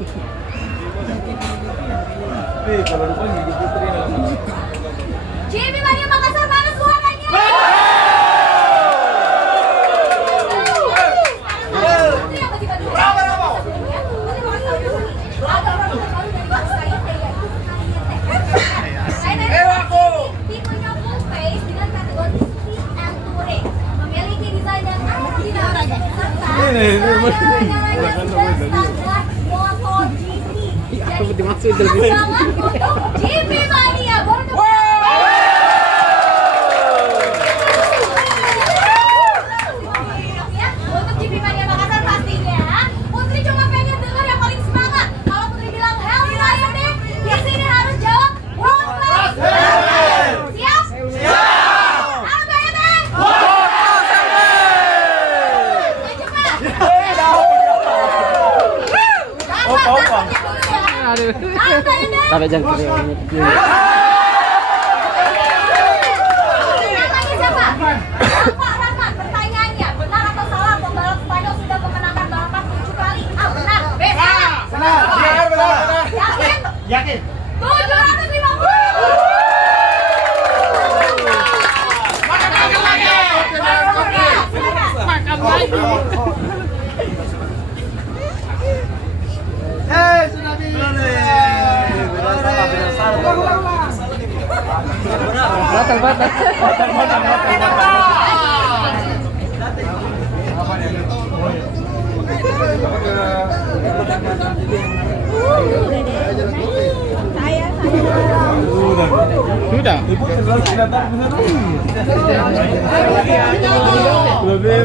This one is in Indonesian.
Kalau lupa gigi putri namanya. JB Maria Makassar, mana suaranya? Tipenya full face dengan kategori fit and touring, memiliki desain dan aerodinamika serta nyala-nyalanya sudah standar MotoGP. Jadi pasangan untuk JB Mania baru ya, untuk JB Mania Makassar pastinya. Putri cuma pengen dengar yang paling semangat. Kalau Putri bilang hell yeah deh, di sini harus jawab world class. Siap? Siap. Apa ya deh? Sampai jam kerja. Namanya siapa? Pak Rahman, pertanyaannya benar atau salah pembalap Spanyol sudah memenangkan balapan 7 kali? A. Benar. B. Salah. Benar. Yakin? Yakin. 750. Makan lagi. Tsunami. Batal. Sudah. Lebih